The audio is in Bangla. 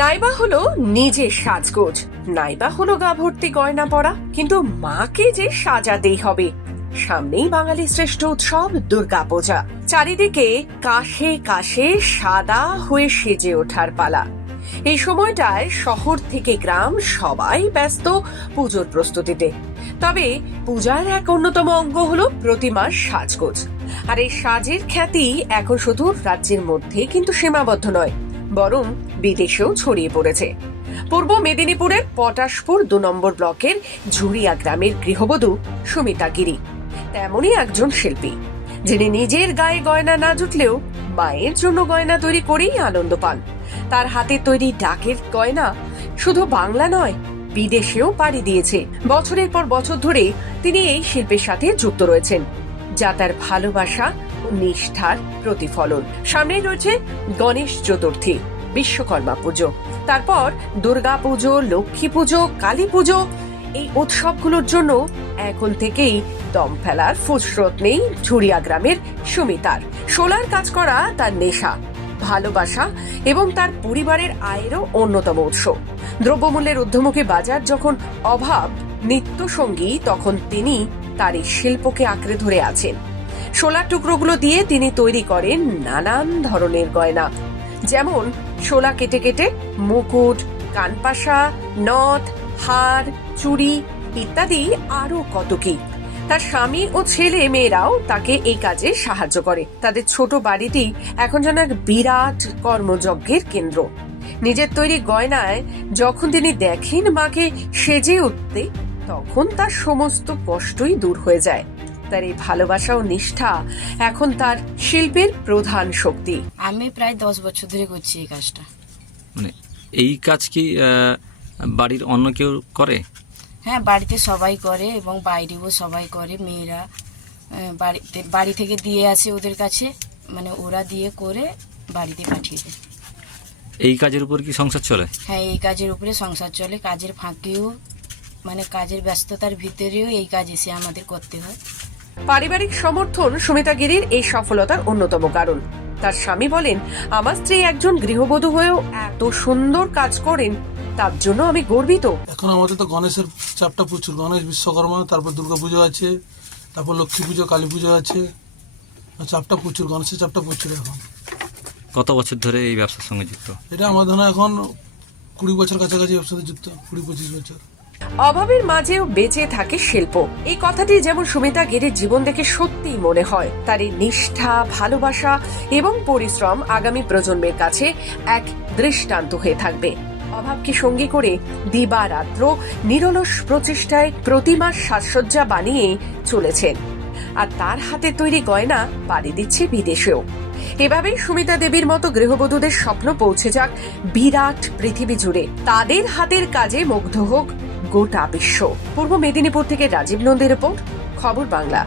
নাইবা হলো নিজের সাজগোজ। নাইবা হলো গা ভর্তি গয়না পরা, কিন্তু মাকে যে সাজাতেই হবে। সামনেই বাঙালি শ্রেষ্ঠ উৎসব, দুর্গাপূজা। চারিদিকে কাশে কাশে সাদা হয়ে সেজে ওঠার পালা। এই সময়টায় শহর থেকে গ্রাম সবাই ব্যস্ত পুজোর প্রস্তুতিতে। তবে পূজার এক অন্যতম অঙ্গ হলো প্রতিমার সাজগোজ। আর এই সাজের খ্যাতি এখন শুধু রাজ্যের মধ্যে কিন্তু সীমাবদ্ধ নয়, বরং বিদেশেও ছড়িয়ে পড়েছে। পূর্ব মেদিনীপুরের পটাশপুর দু নম্বর ব্লকের ঝুড়িয়া গ্রামের গৃহবধূ সুমিতা গিরি। তেমনই একজন শিল্পী, যিনি নিজের গায়ে গয়না না জুটলেও মায়ের জন্য গয়না তৈরি করেই আনন্দ পান। তার হাতে তৈরি ডাকের গয়না শুধু বাংলা নয়, বিদেশেও পাড়ি দিয়েছে। বছরের পর বছর ধরে তিনি এই শিল্পের সাথে যুক্ত রয়েছেন, যা তার ভালোবাসা ও নিষ্ঠার প্রতিফলন। সামনেই রয়েছে গণেশ চতুর্থী। বিশ্বকর্মা পুজো। তারপর দুর্গা পুজো, লক্ষ্মী পুজো, কালী পুজো। এই উৎসবগুলোর জন্য এখন থেকেই দম ফেলার ফুসরত নেই ঝুড়িয়া গ্রামের সুমিতার। সোলার কাজ করা তার নেশা, ভালোবাসা এবং তার পরিবারের আয়েরও অন্যতম উৎস। দ্রব্যমূল্যের ঊর্ধ্বমুখী বাজার যখন অভাব নিত্য সঙ্গী তখন তিনি তার এই শিল্পকে আঁকড়ে ধরে আছেন। শোলার টুকরোগুলো দিয়ে তিনি তৈরি করেন নানান ধরনের গয়না। যেমন শোলা কেটে কেটে মুকুট, কানপাশা, নথ, হার, চুড়ি ইত্যাদি আরও কত কি। তার স্বামী ও ছেলে মেয়েরাও তাকে এই কাজে সাহায্য করে। তাদের ছোট বাড়িটি এখন যেন এক বিরাট কর্মযজ্ঞের কেন্দ্র। নিজের তৈরি গয়নায় যখন তিনি দেখেন মাকে সেজে উঠতে, তখন তার সমস্ত কষ্টই দূর হয়ে যায়। তার এই ভালোবাসা ও নিষ্ঠা এখন তার শিল্পের প্রধান শক্তি। আমি প্রায় দশ বছর ধরে করছি এই কাজটা। মানে এই কাজ কি বাড়ির অন্য কেউ করে? হ্যাঁ বাড়িতে সবাই করে এবং বাইরেও সবাই করে। মেয়েরা বাড়িতে বাড়ি থেকে দিয়ে আসে ওদের কাছে। মানে ওরা দিয়ে করে বাড়িতে পাঠিয়ে দেয়। এই কাজের উপর কি সংসার চলে? হ্যাঁ এই কাজের উপরে সংসার চলে। কাজের ফাঁকেও মানে কাজের ব্যস্ততার ভিতরেও এই কাজ এসে আমাদের করতে হয়। পারিবারিক সমর্থন সুমিতা গিরির এই সফলতার অন্যতম কারণ। তার স্বামী বলেন আমার স্ত্রী একজন গৃহবধূ হয়েও এত সুন্দর কাজ করেন তার জন্য আমি গর্বিত। এখন আমাদের তো গণেশের চাপটা প্রচুর। গণেশ বিশ্বকর্মা তারপর দুর্গা পুজো আছে তারপর লক্ষ্মী পুজো কালী পুজো আছে। আর চাপটা প্রচুর গণেশের চাপটা প্রচুর এখন। কত বছর ধরে এই ব্যবসার সঙ্গে যুক্ত? এটা আমার ধরো এখন কুড়ি বছর কাছাকাছি ব্যবসাতে যুক্ত কুড়ি পঁচিশ বছর। অভাবের মাঝেও বেঁচে থাকে শিল্প। এই কথাটি যেমন সুমিতা গিরির জীবন দেখে সত্যিই মনে হয়, তার এই নিষ্ঠা, ভালোবাসা এবং পরিশ্রম আগামী প্রজন্মের কাছে এক দৃষ্টান্ত হয়ে থাকবে। অভাবকে সঙ্গী করে দিবারাত্র নিরলস প্রচেষ্টায় প্রতিমার সাজসজ্জা বানিয়ে চলেছেন। আর তার হাতে তৈরি গয়না পাড়ি দিচ্ছে বিদেশেও। এভাবেই সুমিতা দেবীর মতো গৃহবধূদের স্বপ্ন পৌঁছে যাক বিরাট পৃথিবী জুড়ে। তাদের হাতের কাজে মুগ্ধ হোক গোটা বিশ্ব। পূর্ব মেদিনীপুর থেকে রাজীব নন্দীর রিপোর্ট খবর বাংলা।